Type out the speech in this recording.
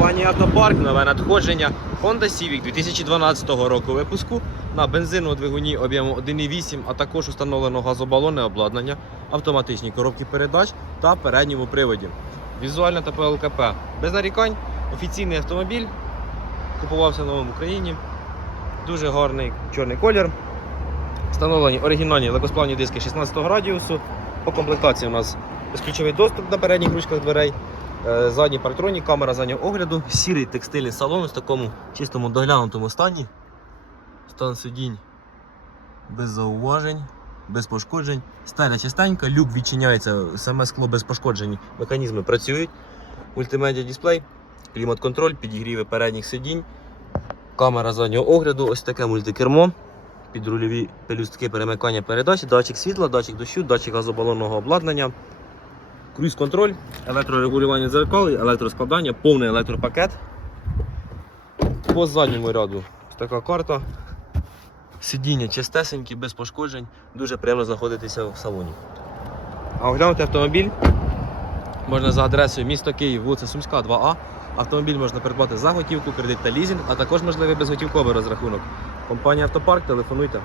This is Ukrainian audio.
Компанія Автопарк, нове надходження Honda Civic 2012 року випуску на бензинному двигуні об'ємом 1,8, а також установлено газобалонне обладнання, автоматичні коробки передач та передньому приводі. Візуально та ПЛКП. Без нарікань, офіційний автомобіль. Купувався в Україні. Дуже гарний чорний колір. Встановлені оригінальні легкосплавні диски 16 радіусу. По комплектації у нас безключовий доступ на передніх ручках дверей. Е, Задні парктроні, камера заднього огляду, сірий текстильний салон в такому чистому доглянутому стані. Стан сидінь без зауважень, без пошкоджень. Стеля чистенька, люк відчиняється, саме скло без пошкоджень, механізми працюють. Мультимедіа дисплей, клімат-контроль, підігріви передніх сидінь, камера заднього огляду, ось таке мультикермо. Підрульові пелюстки перемикання передач, датчик світла, датчик дощу, датчик газобалонного обладнання, круїз-контроль, електрорегулювання дзеркал, електроскладання, повний електропакет. По задньому ряду така карта. Сидіння чистесенькі, без пошкоджень, дуже приємно знаходитися в салоні. А оглянути автомобіль можна за адресою місто Київ, вулиця Сумська, 2А. Автомобіль можна придбати за готівку, кредит та лізинг, а також можливий безготівковий розрахунок. Компанія Автопарк, телефонуйте.